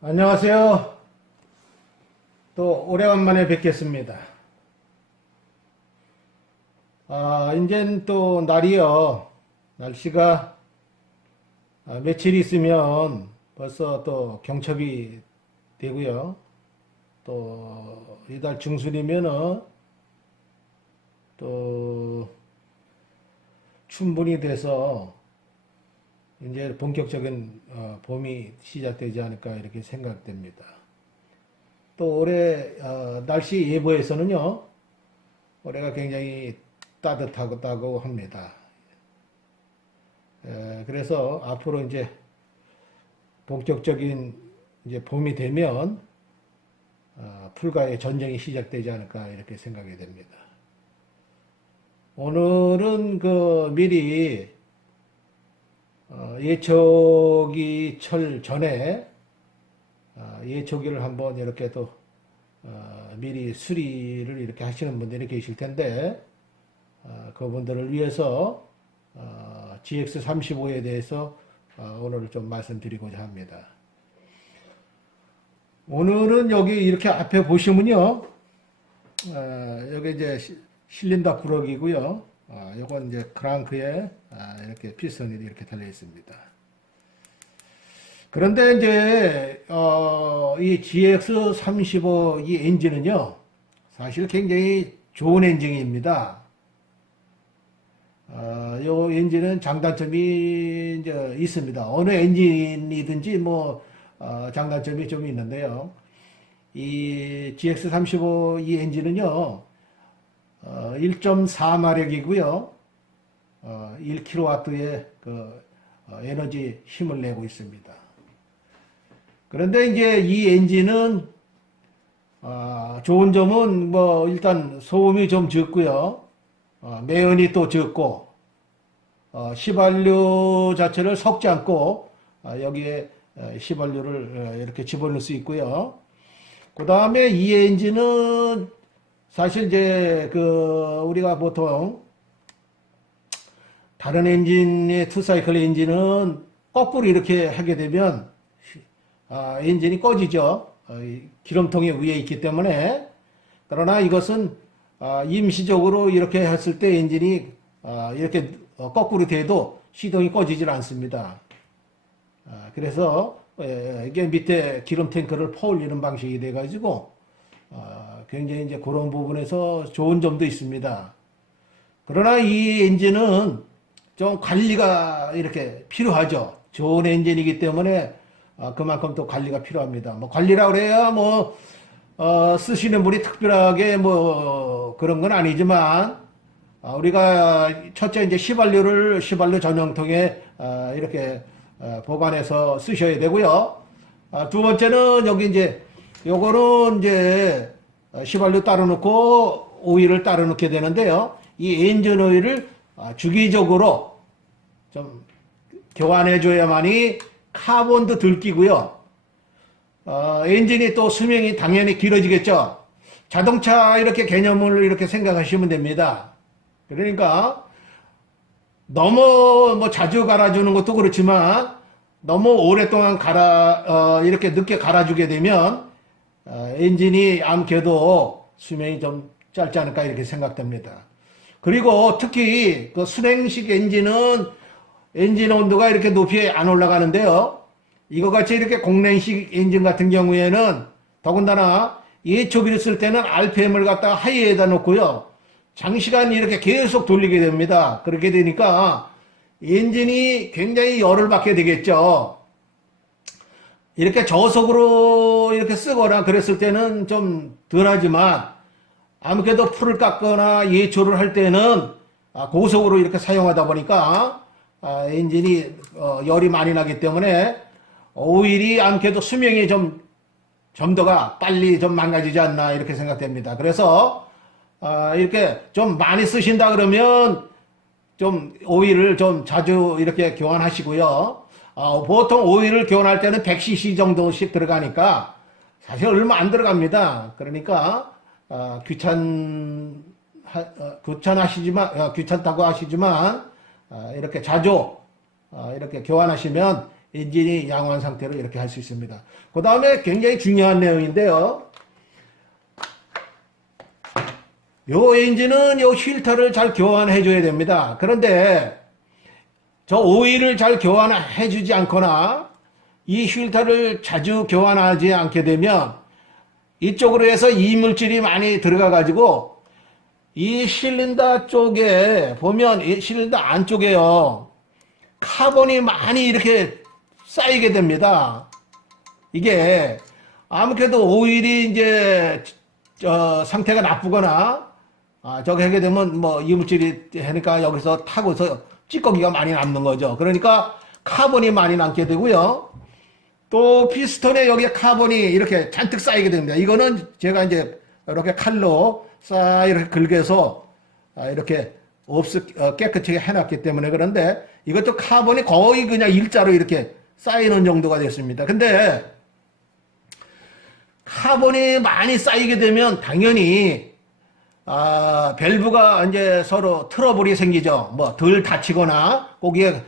안녕하세요. 또 오래간만에 뵙겠습니다. 이젠 또 날이요. 날씨가 며칠 있으면 벌써 또 경첩이 되고요. 또 이달 중순이면은 또 춘분이 돼서 이제 본격적인 봄이 시작되지 않을까 이렇게 생각됩니다. 또 올해 날씨 예보에서는요, 올해가 굉장히 따뜻하다고 합니다. 그래서 앞으로 이제 본격적인 이제 봄이 되면 풀과의 전쟁이 시작되지 않을까 이렇게 생각이 됩니다. 오늘은 그 미리 예초기 철 전에 예초기를 한번 이렇게 또 미리 수리를 이렇게 하시는 분들이 계실 텐데 그분들을 위해서 GX35에 대해서 오늘 좀 말씀드리고자 합니다. 오늘은 여기 이렇게 앞에 보시면요, 여기 이제 실린더 구럭이고요. 요건 이제 크랑크에 이렇게 피스톤이 이렇게 달려 있습니다. 그런데 이제 이 GX35 이 엔진은요, 사실 굉장히 좋은 엔진입니다. 요 엔진은 장단점이 이제 있습니다. 어느 엔진이든지 뭐 장단점이 좀 있는데요. 이 GX35 이 엔진은요, 1.4마력이고요. 1kW의 그 에너지 힘을 내고 있습니다. 그런데 이제 이 엔진은 좋은 점은 뭐 일단 소음이 좀 적고요. 매연이 또 적고 휘발유 자체를 섞지 않고 여기에 휘발유를 이렇게 집어넣을 수 있고요. 그 다음에 이 엔진은 사실 이제 그 우리가 보통 다른 엔진의 투사이클 엔진은 거꾸로 이렇게 하게 되면 엔진이 꺼지죠. 기름통이 위에 있기 때문에. 그러나 이것은 임시적으로 이렇게 했을 때 엔진이 이렇게 거꾸로 돼도 시동이 꺼지질 않습니다. 그래서 이게 밑에 기름 탱크를 퍼올리는 방식이 돼 가지고 굉장히 이제 그런 부분에서 좋은 점도 있습니다. 그러나 이 엔진은 좀 관리가 이렇게 필요하죠. 좋은 엔진이기 때문에 그만큼 또 관리가 필요합니다. 뭐 관리라 그래야 뭐 쓰시는 분이 특별하게 뭐 그런 건 아니지만 우리가 첫째 이제 휘발유 전용통에 이렇게 보관해서 쓰셔야 되고요. 두 번째는 여기 이제 요거는 이제 휘발유 따로 넣고 오일을 따로 넣게 되는데요. 이 엔진 오일을 주기적으로 좀 교환해 줘야만이 카본도 덜 끼고요. 엔진이 또 수명이 당연히 길어지겠죠. 자동차 이렇게 개념을 이렇게 생각하시면 됩니다. 그러니까 너무 뭐 자주 갈아주는 것도 그렇지만 너무 오랫동안 이렇게 늦게 갈아주게 되면 엔진이 암켜도 수명이 좀 짧지 않을까 이렇게 생각됩니다. 그리고 특히 그 순행식 엔진은 엔진 온도가 이렇게 높이 안 올라가는데요. 이거 같이 이렇게 공랭식 엔진 같은 경우에는 더군다나 예초기를 쓸 때는 RPM을 갖다가 하이에다 놓고요. 장시간 이렇게 계속 돌리게 됩니다. 그렇게 되니까 엔진이 굉장히 열을 받게 되겠죠. 이렇게 저속으로 이렇게 쓰거나 그랬을 때는 좀 덜하지만 아무래도 풀을 깎거나 예초를 할 때는 고속으로 이렇게 사용하다 보니까 엔진이 열이 많이 나기 때문에 오일이 아무래도 수명이 좀 더가 빨리 좀 망가지지 않나 이렇게 생각됩니다. 그래서 이렇게 좀 많이 쓰신다 그러면 좀 오일을 좀 자주 이렇게 교환하시고요. 보통 오일을 교환할 때는 100cc 정도씩 들어가니까 사실 얼마 안 들어갑니다. 그러니까 귀찮다고 하시지만 이렇게 자주 이렇게 교환하시면 엔진이 양호한 상태로 이렇게 할 수 있습니다. 그 다음에 굉장히 중요한 내용인데요. 요 엔진은 요 휠터를 잘 교환해 줘야 됩니다. 그런데 저 오일을 잘 교환해 주지 않거나 이 휠터를 자주 교환하지 않게 되면 이쪽으로 해서 이물질이 많이 들어가 가지고 이 실린더 쪽에 보면 이 실린더 안쪽에요 카본이 많이 이렇게 쌓이게 됩니다. 이게 아무래도 오일이 이제 상태가 나쁘거나 저기 하게 되면 뭐 이물질이 하니까 여기서 타고서 찌꺼기가 많이 남는 거죠. 그러니까 카본이 많이 남게 되고요. 또 피스톤에 여기에 카본이 이렇게 잔뜩 쌓이게 됩니다. 이거는 제가 이제 이렇게 칼로 싹 이렇게 긁어서 이렇게 깨끗하게 해놨기 때문에 그런데 이것도 카본이 거의 그냥 일자로 이렇게 쌓이는 정도가 됐습니다. 근데 카본이 많이 쌓이게 되면 당연히 밸브가 이제 서로 트러블이 생기죠. 뭐 덜 다치거나 거기에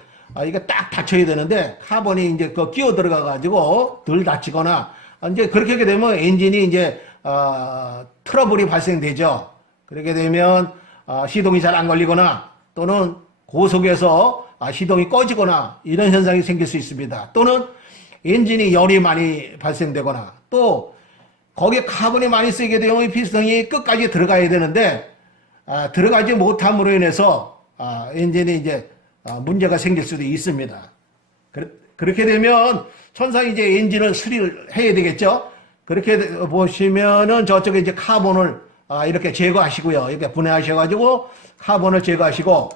이게 딱 닫혀야 되는데 카본이 이제 그 끼어 들어가 가지고 덜 다치거나 이제 그렇게 하게 되면 엔진이 이제 트러블이 발생되죠. 그렇게 되면 시동이 잘 안 걸리거나 또는 고속에서 시동이 꺼지거나 이런 현상이 생길 수 있습니다. 또는 엔진이 열이 많이 발생되거나 또 거기에 카본이 많이 쓰이게 되면 이 피스톤이 끝까지 들어가야 되는데 들어가지 못함으로 인해서 엔진이 이제 문제가 생길 수도 있습니다. 그렇게 되면 천상 이제 엔진을 수리를 해야 되겠죠. 그렇게 보시면은 저쪽에 이제 카본을 이렇게 제거하시고요. 이렇게 분해하셔가지고 카본을 제거하시고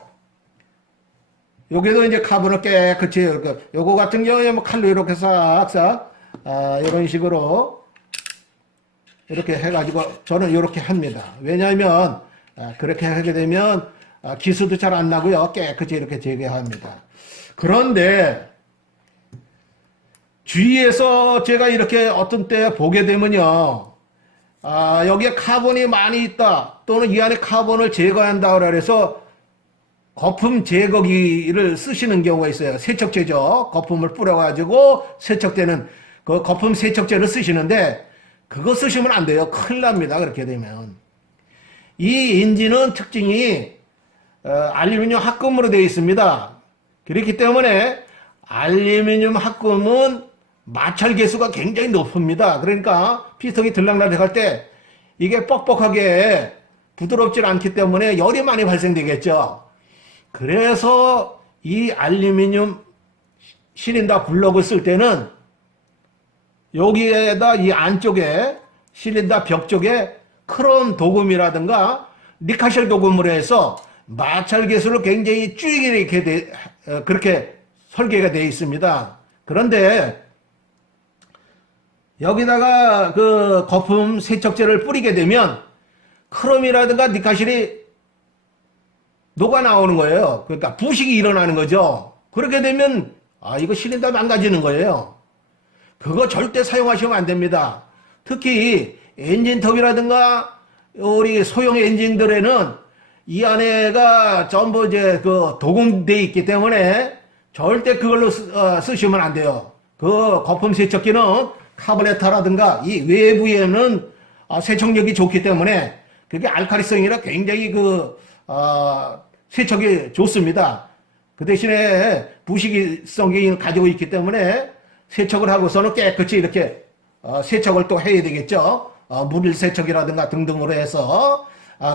여기도 이제 카본을 깨끗이 이렇게 요거 같은 경우에 뭐 칼로 이렇게 싹싹 이런 식으로 이렇게 해가지고 저는 이렇게 합니다. 왜냐하면 그렇게 하게 되면 기스도 잘 안 나고요. 깨끗이 이렇게 제거합니다. 그런데 주위에서 제가 이렇게 어떤 때 보게 되면요. 여기에 카본이 많이 있다. 또는 이 안에 카본을 제거한다. 그래서 거품 제거기를 쓰시는 경우가 있어요. 세척제죠. 거품을 뿌려가지고 세척되는 그 거품 세척제를 쓰시는데 그거 쓰시면 안 돼요. 큰일 납니다. 그렇게 되면. 이 엔진은 특징이 알루미늄 합금으로 되어 있습니다. 그렇기 때문에 알루미늄 합금은 마찰 계수가 굉장히 높습니다. 그러니까 피스톤이 들락날락할 때 이게 뻑뻑하게 부드럽지 않기 때문에 열이 많이 발생되겠죠. 그래서 이 알루미늄 실린더 블록을 쓸 때는 여기에다 이 안쪽에 실린더 벽 쪽에 크롬 도금이라든가 니카셀 도금으로 해서 마찰 계수를 굉장히 줄이게 그렇게 설계가 되어 있습니다. 그런데 여기다가 그 거품 세척제를 뿌리게 되면 크롬이라든가 니카셀이 녹아 나오는 거예요. 그러니까 부식이 일어나는 거죠. 그렇게 되면 이거 실린더 망가지는 거예요. 그거 절대 사용하시면 안 됩니다. 특히 엔진톱이라든가 우리 소형 엔진들에는 이 안에가 전부 이제 그 도금되어 있기 때문에 절대 그걸로 쓰시면 안 돼요. 그 거품 세척기는 카보네터라든가 이 외부에는 세척력이 좋기 때문에 그게 알칼리성이라 굉장히 세척이 좋습니다. 그 대신에 부식성이 가지고 있기 때문에 세척을 하고서는 깨끗이 이렇게 세척을 또 해야 되겠죠. 물 세척이라든가 등등으로 해서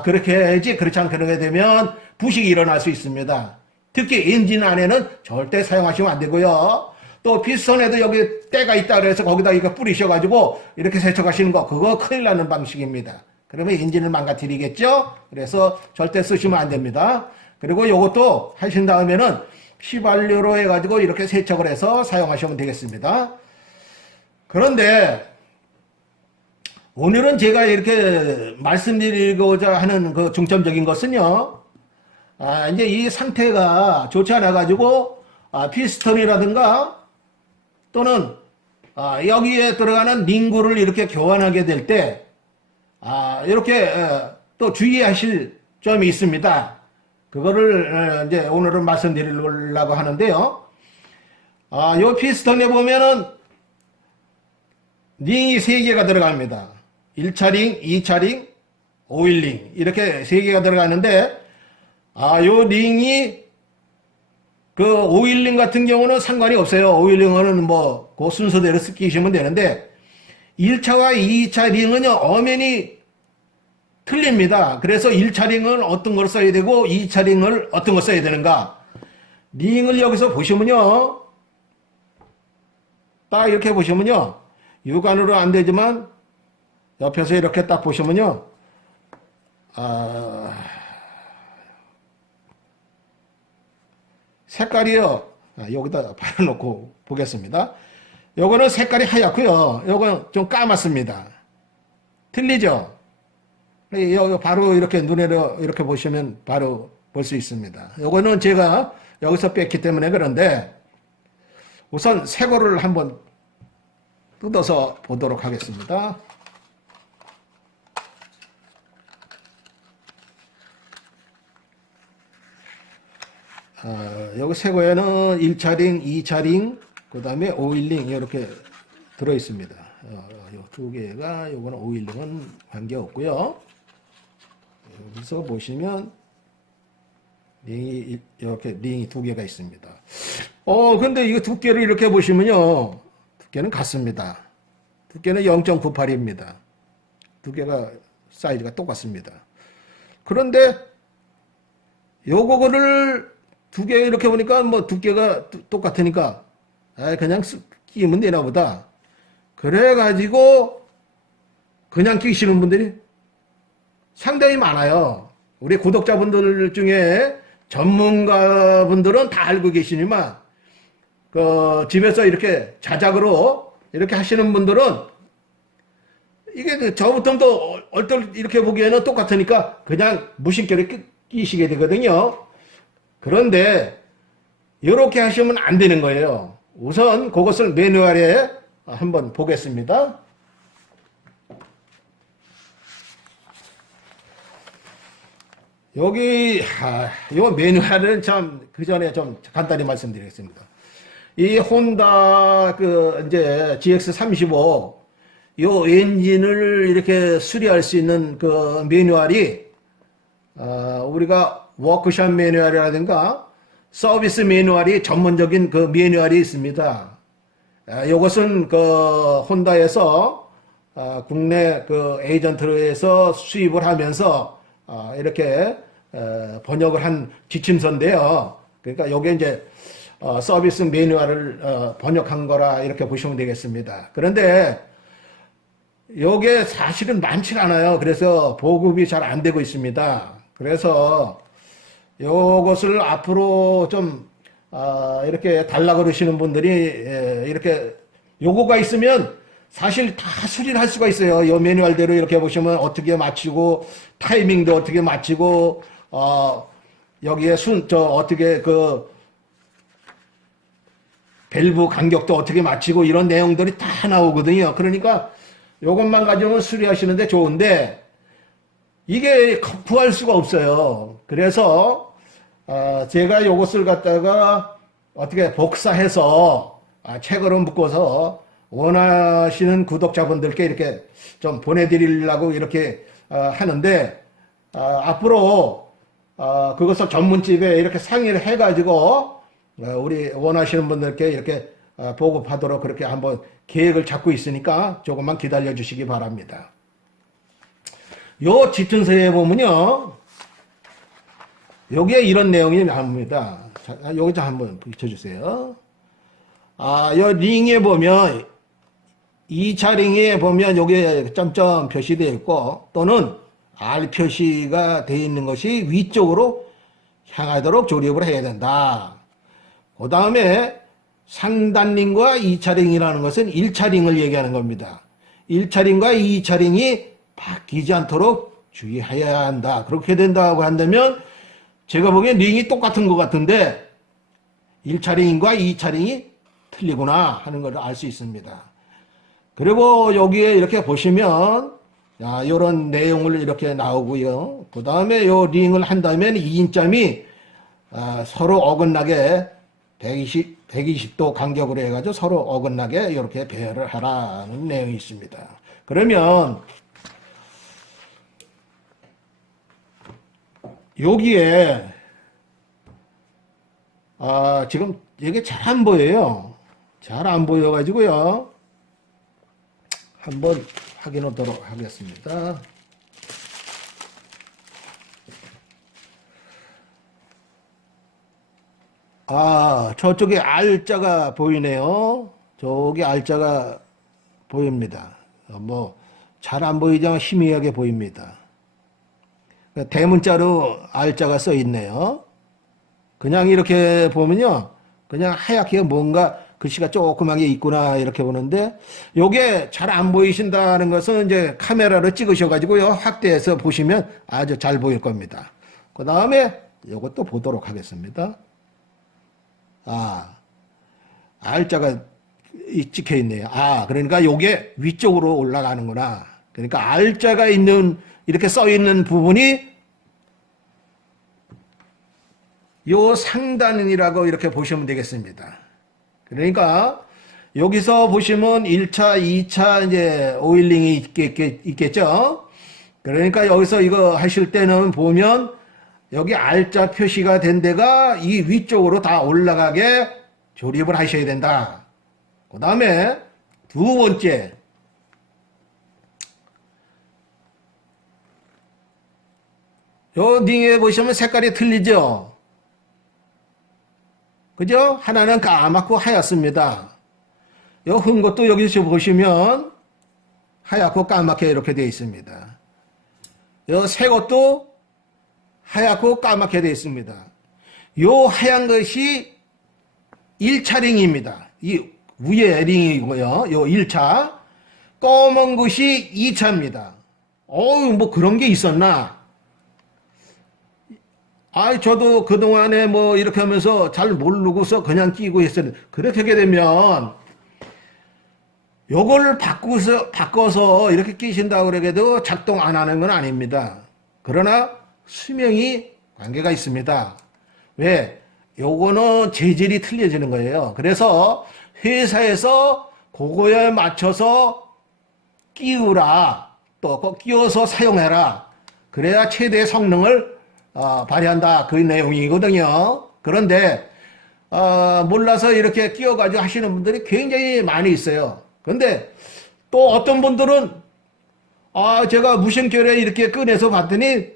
그렇게 해야지. 그렇지 않게 되면 부식이 일어날 수 있습니다. 특히 엔진 안에는 절대 사용하시면 안 되고요. 또 피스톤에도 여기 때가 있다 그래서 거기다 이거 뿌리셔가지고 이렇게 세척하시는 거 그거 큰일 나는 방식입니다. 그러면 엔진을 망가뜨리겠죠. 그래서 절대 쓰시면 안 됩니다. 그리고 이것도 하신 다음에는 휘발유로 해가지고 이렇게 세척을 해서 사용하시면 되겠습니다. 그런데 오늘은 제가 이렇게 말씀드리고자 하는 그 중점적인 것은요, 이제 이 상태가 좋지 않아가지고, 피스톤이라든가 또는, 여기에 들어가는 링구를 이렇게 교환하게 될 때, 이렇게 또 주의하실 점이 있습니다. 그거를 이제 오늘은 말씀드리려고 하는데요. 요 피스톤에 보면은 링이 3개가 들어갑니다. 1차 링, 2차 링, 오일 링. 이렇게 3개가 들어가는데, 요 링이, 오일 링 같은 경우는 상관이 없어요. 오일 링은 뭐, 그 순서대로 끼시면 되는데, 1차와 2차 링은요, 엄연히 틀립니다. 그래서 1차 링은 어떤 걸 써야 되고, 2차 링을 어떤 걸 써야 되는가. 링을 여기서 보시면요, 딱 이렇게 보시면요, 육안으로 안 되지만 옆에서 이렇게 딱 보시면요, 색깔이요, 여기다 발라놓고 보겠습니다. 요거는 색깔이 하얗고요, 요거는 좀 까맣습니다. 틀리죠? 여기 바로 이렇게 눈으로 이렇게 보시면 바로 볼 수 있습니다. 요거는 제가 여기서 뺐기 때문에 그런데, 우선 새거를 한번 뜯어서 보도록 하겠습니다. 여기 새거에는 1차 링, 2차 링, 그 다음에 오일링 이렇게 들어있습니다. 요 2개가, 요거는 오일링은 관계없고요. 여기서 보시면 링이 이렇게 링이 2개가 있습니다. 근데 이거 두께를 이렇게 보시면요, 두께는 같습니다. 두께는 0.98입니다. 두께가 사이즈가 똑같습니다. 그런데 요거를 2개 이렇게 보니까 뭐 두께가 똑같으니까 그냥 끼면 되나 보다. 그래가지고 그냥 끼시는 분들이 상당히 많아요. 우리 구독자분들 중에 전문가분들은 다 알고 계시지만 집에서 이렇게 자작으로 이렇게 하시는 분들은 이게 저부터도 얼떨 이렇게 보기에는 똑같으니까 그냥 무심결에 끼시게 되거든요. 그런데 이렇게 하시면 안 되는 거예요. 우선 그것을 매뉴얼에 한번 보겠습니다. 여기 요 매뉴얼은 참 그 전에 좀 간단히 말씀드리겠습니다. 이 혼다 이제 GX35 요 엔진을 이렇게 수리할 수 있는 그 매뉴얼이 우리가 워크샵 매뉴얼이라든가 서비스 매뉴얼이 전문적인 그 매뉴얼이 있습니다. 이것은 혼다에서 국내 에이전트로에서 수입을 하면서 이렇게 번역을 한 지침서인데요. 그러니까 요게 이제 서비스 매뉴얼을 번역한 거라 이렇게 보시면 되겠습니다. 그런데 요게 사실은 많지가 않아요. 그래서 보급이 잘 안 되고 있습니다. 그래서 요것을 앞으로 좀 이렇게 달라 그러시는 분들이 이렇게 요거가 있으면 사실 다 수리를 할 수가 있어요. 요 매뉴얼대로 이렇게 보시면 어떻게 맞추고 타이밍도 어떻게 맞추고 여기에 어떻게 밸브 간격도 어떻게 맞추고 이런 내용들이 다 나오거든요. 그러니까 요것만 가지고는 수리하시는데 좋은데 이게 구할 수가 없어요. 그래서 제가 요것을 갖다가 어떻게 복사해서 책으로 묶어서 원하시는 구독자분들께 이렇게 좀 보내드리려고 이렇게 하는데 앞으로 그것을 전문집에 이렇게 상의를 해가지고 우리 원하시는 분들께 이렇게 보급하도록 그렇게 한번 계획을 잡고 있으니까 조금만 기다려 주시기 바랍니다. 요 지침서에 보면요, 여기에 이런 내용이 나옵니다. 자, 여기다 한번 비춰주세요. 요 링에 보면 2차 링에 보면 여기에 점점 표시되어 있고 또는 R 표시가 되어 있는 것이 위쪽으로 향하도록 조립을 해야 된다. 그 다음에 상단 링과 2차 링이라는 것은 1차 링을 얘기하는 겁니다. 1차 링과 2차 링이 바뀌지 않도록 주의해야 한다. 그렇게 된다고 한다면 제가 보기엔 링이 똑같은 것 같은데 1차 링과 2차 링이 틀리구나 하는 걸 알 수 있습니다. 그리고 여기에 이렇게 보시면 이런 내용을 이렇게 나오고요. 그 다음에 요 링을 한다면 2인점이 서로 어긋나게 120 120도 간격으로 해가지고 서로 어긋나게 이렇게 배열을 하라는 내용이 있습니다. 그러면 여기에 지금 이게 잘 안 보여요. 잘 안 보여가지고요. 한번 확인하도록 하겠습니다. 저쪽에 R자가 보이네요. 저기 R자가 보입니다. 잘 안 보이지만 희미하게 보입니다. 대문자로 R자가 써 있네요. 그냥 이렇게 보면요. 그냥 하얗게 뭔가 글씨가 조그맣게 있구나 이렇게 보는데 요게 잘 안 보이신다는 것은 이제 카메라로 찍으셔가지고요. 확대해서 보시면 아주 잘 보일 겁니다. 그 다음에 요것도 보도록 하겠습니다. R자가 찍혀 있네요. 그러니까 요게 위쪽으로 올라가는구나. 그러니까 R자가 있는, 이렇게 써 있는 부분이 요 상단이라고 이렇게 보시면 되겠습니다. 그러니까 여기서 보시면 1차, 2차 이제 오일링이 있겠죠. 그러니까 여기서 이거 하실 때는 보면 여기 R자 표시가 된 데가 이 위쪽으로 다 올라가게 조립을 하셔야 된다. 그 다음에 두 번째, 요 링에 보시면 색깔이 틀리죠. 그죠? 하나는 까맣고 하얗습니다. 요 흔 것도 여기서 보시면 하얗고 까맣게 이렇게 되어 있습니다. 요 새 것도 하얗고 까맣게 되어 있습니다. 요 하얀 것이 1차 링입니다. 이 위에 링이고요. 요 1차. 검은 것이 2차입니다. 뭐 그런 게 있었나? 저도 그동안에 뭐 이렇게 하면서 잘 모르고서 그냥 끼고 했었는데, 그렇게 하게 되면 요걸 바꿔서 이렇게 끼신다고 그래도 작동 안 하는 건 아닙니다. 그러나 수명이 관계가 있습니다. 왜? 요거는 재질이 틀려지는 거예요. 그래서 회사에서 그거에 맞춰서 끼우라. 또 끼워서 사용해라. 그래야 최대의 성능을 발휘한다. 그 내용이거든요. 그런데 몰라서 이렇게 끼워가지고 하시는 분들이 굉장히 많이 있어요. 그런데 또 어떤 분들은 제가 무심결에 이렇게 꺼내서 봤더니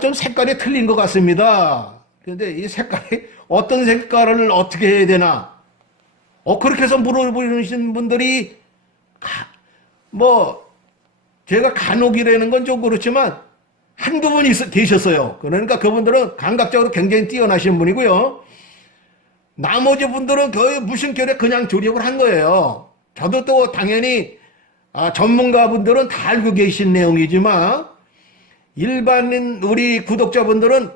좀 색깔이 틀린 것 같습니다. 그런데 이 색깔이 어떤 색깔을 어떻게 해야 되나? 그렇게 해서 물어보시는 분들이 제가 간혹이라는 건 좀 그렇지만 한두 분 계셨어요. 그러니까 그분들은 감각적으로 굉장히 뛰어나신 분이고요. 나머지 분들은 거의 무심결에 그냥 조립을 한 거예요. 저도 또 당연히 전문가분들은 다 알고 계신 내용이지만 일반인 우리 구독자분들은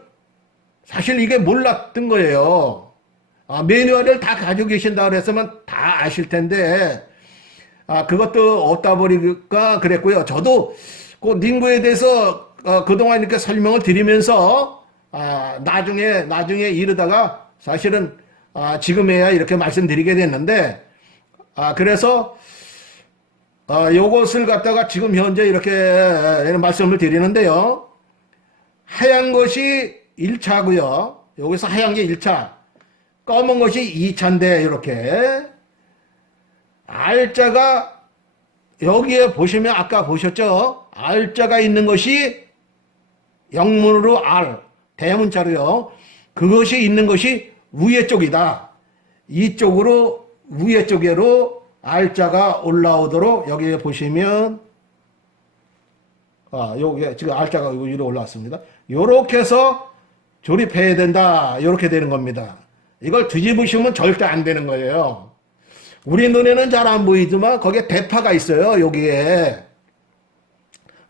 사실 이게 몰랐던 거예요. 매뉴얼을 다 가지고 계신다 그랬으면 다 아실 텐데 그것도 어디다 버리니까 그랬고요. 저도 그 닝구에 대해서 그동안 이렇게 설명을 드리면서 나중에 이러다가 사실은 지금에야 이렇게 말씀드리게 됐는데 그래서 요것을 갖다가 지금 현재 이렇게 말씀을 드리는데요. 하얀 것이 1차고요. 여기서 하얀 게 1차, 검은 것이 2차인데 이렇게 R자가 여기에 보시면 아까 보셨죠? R자가 있는 것이 영문으로 R, 대문자로요. 그것이 있는 것이 위에 쪽이다. 이쪽으로 위에 쪽으로 R자가 올라오도록 여기에 보시면 여기 지금 R자가 위로 올라왔습니다. 요렇게 해서 조립해야 된다. 요렇게 되는 겁니다. 이걸 뒤집으시면 절대 안 되는 거예요. 우리 눈에는 잘 안 보이지만 거기에 대파가 있어요. 여기에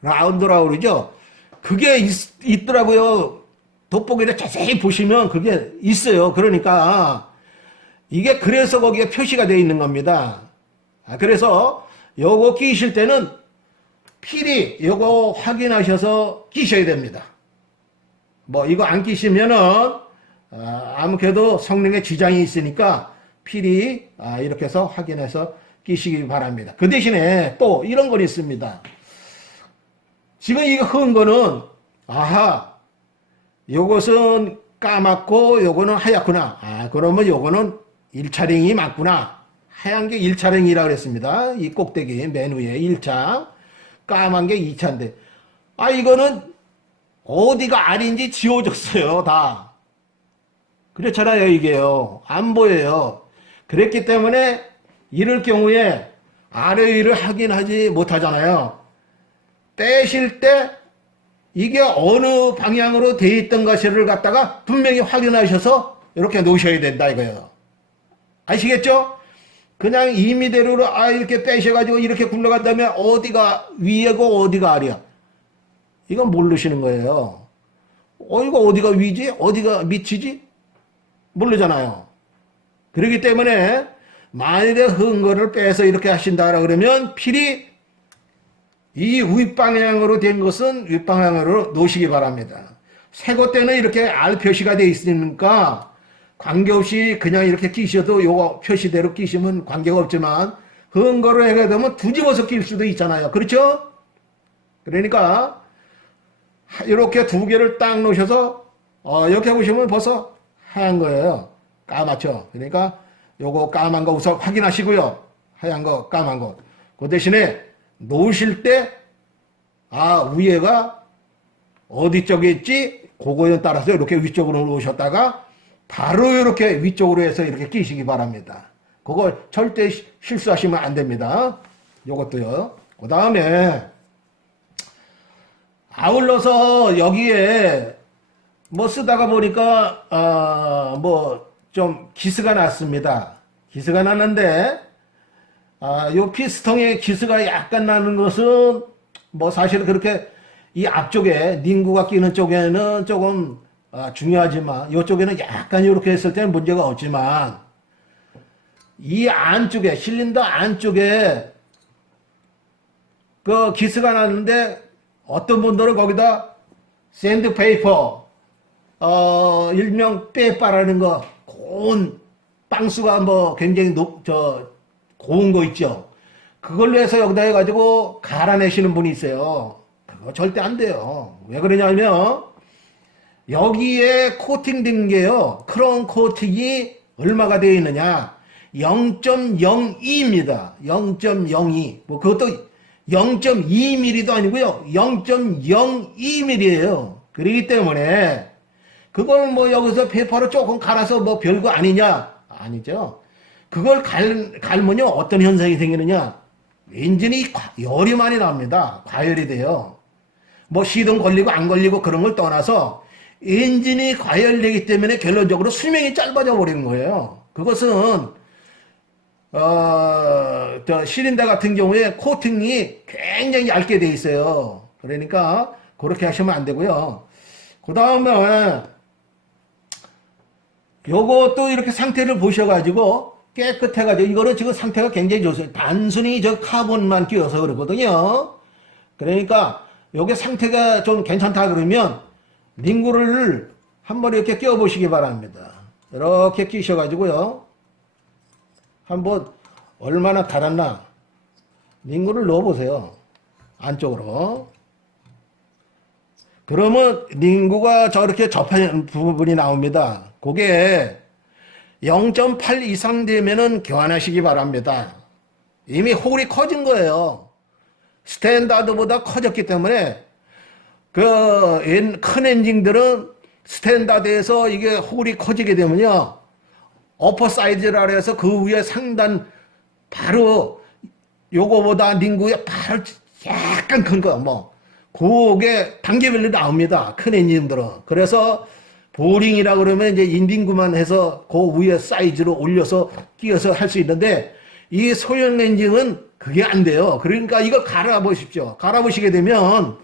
라운드라고 그러죠. 그게 있더라고요. 돋보기를 자세히 보시면 그게 있어요. 그러니까 이게 그래서 거기에 표시가 되어 있는 겁니다. 그래서 요거 끼실 때는 필히 요거 확인하셔서 끼셔야 됩니다. 이거 안 끼시면은 아무래도 성능에 지장이 있으니까 필히 이렇게 해서 확인해서 끼시기 바랍니다. 그 대신에 또 이런 건 있습니다. 지금 이거 흔 거는 아하 요것은 까맣고 요거는 하얗구나. 그러면 요거는 1차량이 맞구나. 하얀 게 1차량이라고 그랬습니다. 이 꼭대기 맨 위에 1차, 까만 게 2차인데 이거는 어디가 R인지 지워졌어요. 다. 그렇잖아요. 이게요. 안 보여요. 그랬기 때문에 이럴 경우에 ROE를 확인하지 못하잖아요. 빼실 때 이게 어느 방향으로 돼 있던 것을 갖다가 분명히 확인하셔서 이렇게 놓으셔야 된다 이거예요. 아시겠죠? 그냥 임의대로 이렇게 빼셔가지고 이렇게 굴러간다면 어디가 위에고 어디가 아래야. 이건 모르시는 거예요. 이거 어디가 위지? 어디가 밑이지? 모르잖아요. 그렇기 때문에 만일에 흔 거를 빼서 이렇게 하신다 그러면 필히 이 윗방향으로 된 것은 윗방향으로 놓으시기 바랍니다. 새거 때는 이렇게 R 표시가 되어 있으니까 관계없이 그냥 이렇게 끼셔도 요거 표시대로 끼시면 관계가 없지만 흔 거를 하게 되면 뒤집어서 낄 수도 있잖아요. 그렇죠? 그러니까 이렇게 두 개를 딱 놓으셔서 이렇게 보시면 벌써 하얀 거예요. 까맣죠? 그러니까 요거 까만 거 우선 확인하시고요. 하얀 거, 까만 거. 그 대신에 놓으실 때 위에가 어디 쪽에 있지? 그거에 따라서 이렇게 위쪽으로 놓으셨다가 바로 이렇게 위쪽으로 해서 이렇게 끼시기 바랍니다. 그거 절대 실수하시면 안 됩니다. 요것도요. 그 다음에 아울러서 여기에 뭐 쓰다가 보니까 뭐 좀 기스가 났습니다. 기스가 났는데 요 피스통에 기스가 약간 나는 것은 뭐 사실 그렇게 이 앞쪽에 닝구가 끼는 쪽에는 조금 중요하지만 이쪽에는 약간 이렇게 했을 때는 문제가 없지만 이 안쪽에 실린더 안쪽에 그 기스가 났는데 어떤 분들은 거기다 샌드페이퍼 일명 빼빠라는 거 고운 빵수가 뭐 굉장히 고운 거 있죠. 그걸로 해서 여기다 해가지고 갈아내시는 분이 있어요. 그거 절대 안 돼요. 왜 그러냐면 여기에 코팅된 게요. 크롬 코팅이 얼마가 되어 있느냐? 0.02입니다. 0.02. 뭐 그것도 0.2mm도 아니고요. 0.02mm예요. 그렇기 때문에 그걸 뭐 여기서 페퍼로 조금 갈아서 뭐 별거 아니냐? 아니죠. 그걸 갈면요 어떤 현상이 생기느냐? 엔진이 열이 많이 납니다. 과열이 돼요. 뭐 시동 걸리고 안 걸리고 그런 걸 떠나서 엔진이 과열되기 때문에 결론적으로 수명이 짧아져 버리는 거예요. 그것은 실린더 같은 경우에 코팅이 굉장히 얇게 돼 있어요. 그러니까 그렇게 하시면 안 되고요. 그 다음에 요것도 이렇게 상태를 보셔가지고 깨끗해가지고 이거는 지금 상태가 굉장히 좋습니다. 단순히 저 카본만 끼워서 그러거든요. 그러니까 요게 상태가 좀 괜찮다 그러면 링구를 한번 이렇게 끼워 보시기 바랍니다. 이렇게 끼셔가지고요. 한번 얼마나 갈았나 링구를 넣어 보세요. 안쪽으로. 그러면 링구가 저렇게 접한 부분이 나옵니다. 그게 0.8 이상 되면은 교환하시기 바랍니다. 이미 홀이 커진 거예요. 스탠다드보다 커졌기 때문에 큰 엔진들은 스탠다드에서 이게 홀이 커지게 되면요. 어퍼 사이즈라 해서 그 위에 상단 바로 요거보다 링구에 바로 약간 큰 거 뭐 그게 단계별로 나옵니다. 큰 엔진들은. 그래서 보링이라 그러면 이제 인딩구만 해서 그 위에 사이즈로 올려서 끼워서 할 수 있는데 이 소형 엔진은 그게 안 돼요. 그러니까 이걸 갈아보십시오. 갈아보시게 되면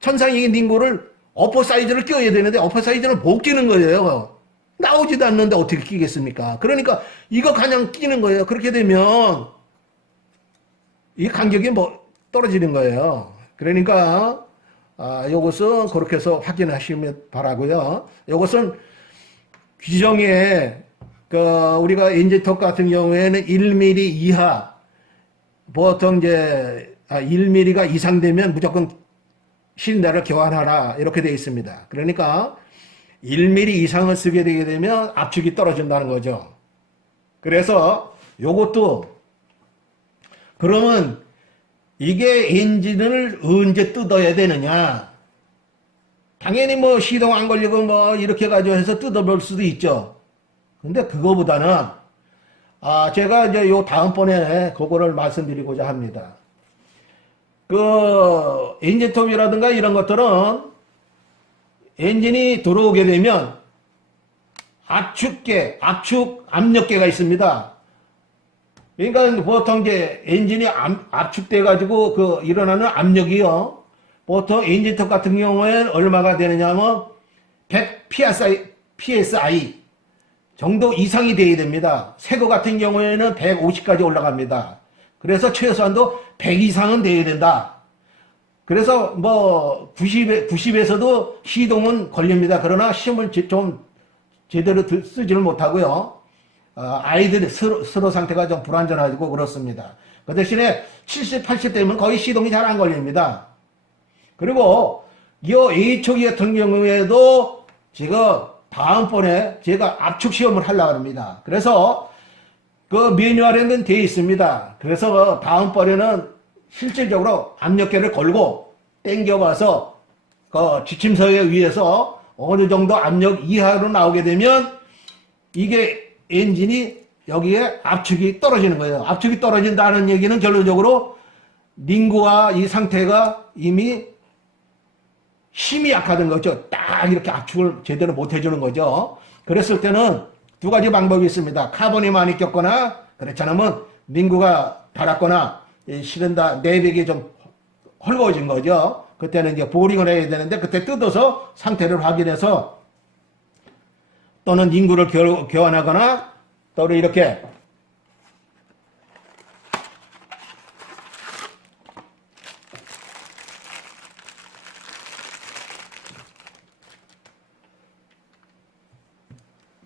천상의 닝구를 어퍼 사이즈를 끼워야 되는데 어퍼 사이즈는 못 끼는 거예요. 나오지도 않는데 어떻게 끼겠습니까? 그러니까 이거 그냥 끼는 거예요. 그렇게 되면 이 간격이 뭐 떨어지는 거예요. 그러니까 요것은 그렇게 해서 확인하시면 바라고요. 요것은 규정에 우리가 엔진톱 같은 경우에는 1mm 이하, 보통 이제 1mm가 이상 되면 무조건 실린더를 교환하라 이렇게 되어 있습니다. 그러니까 1mm 이상을 쓰게 되게 되면 압축이 떨어진다는 거죠. 그래서 요것도 그러면 이게 엔진을 언제 뜯어야 되느냐? 당연히 뭐 시동 안 걸리고 뭐 이렇게 가지고 해서 뜯어볼 수도 있죠. 근데 그거보다는 제가 이제 요 다음번에 그거를 말씀드리고자 합니다. 엔진톱이라든가 이런 것들은 엔진이 들어오게 되면 압축 압력계가 있습니다. 그러니까 보통 이제 엔진이 압축돼 가지고 일어나는 압력이요. 보통 엔진톱 같은 경우에는 얼마가 되느냐면 100 psi 정도 이상이 돼야 됩니다. 새거 같은 경우에는 150까지 올라갑니다. 그래서 최소한도 100 이상은 돼야 된다. 그래서 뭐 90에서도 시동은 걸립니다. 그러나 시험을 좀 제대로 쓰지를 못하고요. 아이들 스로 상태가 좀 불안전하고 그렇습니다. 그 대신에 70, 80 되면 거의 시동이 잘 안 걸립니다. 그리고 이 A초기 같은 경우에도 지금 다음번에 제가 압축 시험을 하려고 합니다. 그래서 그 매뉴얼에는 되어 있습니다. 그래서 다음번에는 실질적으로 압력계를 걸고 당겨봐서 지침서에 의해서 어느 정도 압력 이하로 나오게 되면 이게 엔진이 여기에 압축이 떨어지는 거예요. 압축이 떨어진다는 얘기는 결론적으로 링구와 이 상태가 이미 힘이 약하던 거죠. 딱 이렇게 압축을 제대로 못 해주는 거죠. 그랬을 때는 두 가지 방법이 있습니다. 카본이 많이 꼈거나 그렇지 않으면 링구가 닳았거나 실린더 내백이 좀 헐거워진 거죠. 그때는 이제 보링을 해야 되는데 그때 뜯어서 상태를 확인해서 또는 링구를 교환하거나 또는 이렇게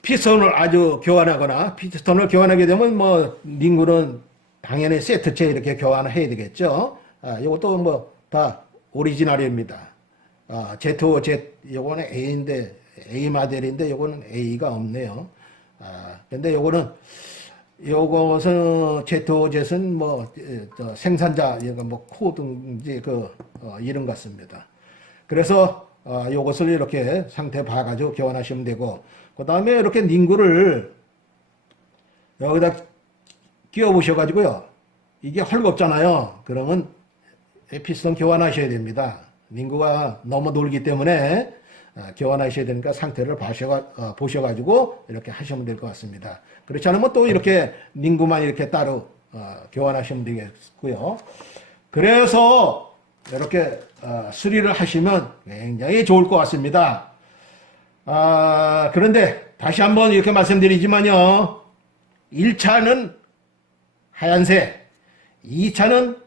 피스톤을 아주 교환하거나 피스톤을 교환하게 되면 뭐 링구는 당연히 세트째 이렇게 교환을 해야 되겠죠. 이것도 뭐 다 오리지널입니다. Z5, Z 요거는 A인데 A 모델인데 요거는 A가 없네요. 근데 요것은 Z5, Z는 뭐 생산자 뭐 코드인지 이름 같습니다. 그래서 요것을 이렇게 상태 봐가지고 교환하시면 되고 그 다음에 이렇게 링구를 여기다 끼워 보셔가지고요. 이게 헐겁잖아요. 그러면 피스톤 교환하셔야 됩니다. 링구가 너무 놀기 때문에 교환하셔야 되니까 상태를 보셔가지고 이렇게 하시면 될 것 같습니다. 그렇지 않으면 또 이렇게 링구만 이렇게 따로 교환하시면 되겠고요. 그래서 이렇게 수리를 하시면 굉장히 좋을 것 같습니다. 그런데 다시 한번 이렇게 말씀드리지만요. 1차는 하얀색, 2차는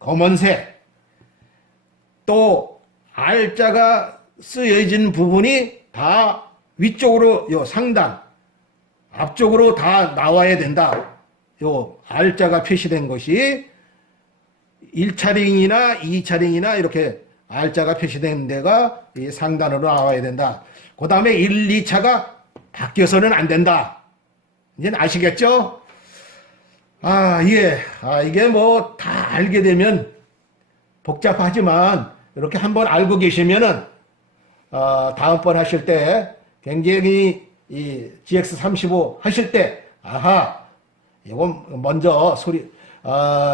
검은색, 또 R자가 쓰여진 부분이 다 위쪽으로 요 상단, 앞쪽으로 다 나와야 된다. 요 R자가 표시된 것이 1차 링이나 2차 링이나 이렇게 R자가 표시된 데가 이 상단으로 나와야 된다. 그 다음에 1, 2차가 바뀌어서는 안 된다. 이제 아시겠죠? 예. 이게 뭐 다 알게 되면 복잡하지만 이렇게 한번 알고 계시면은 다음번 하실 때 굉장히 이 GX35 하실 때 이건 먼저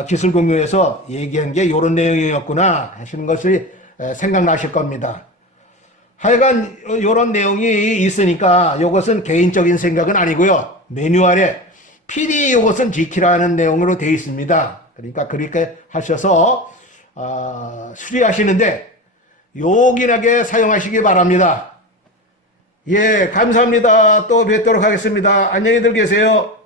기술 공유에서 얘기한 게 이런 내용이었구나 하시는 것이 생각나실 겁니다. 하여간 이런 내용이 있으니까 이것은 개인적인 생각은 아니고요. 매뉴얼에 PD 이것은 지키라는 내용으로 되어 있습니다. 그러니까 그렇게 하셔서 수리하시는데 요긴하게 사용하시기 바랍니다. 예, 감사합니다. 또 뵙도록 하겠습니다. 안녕히들 계세요.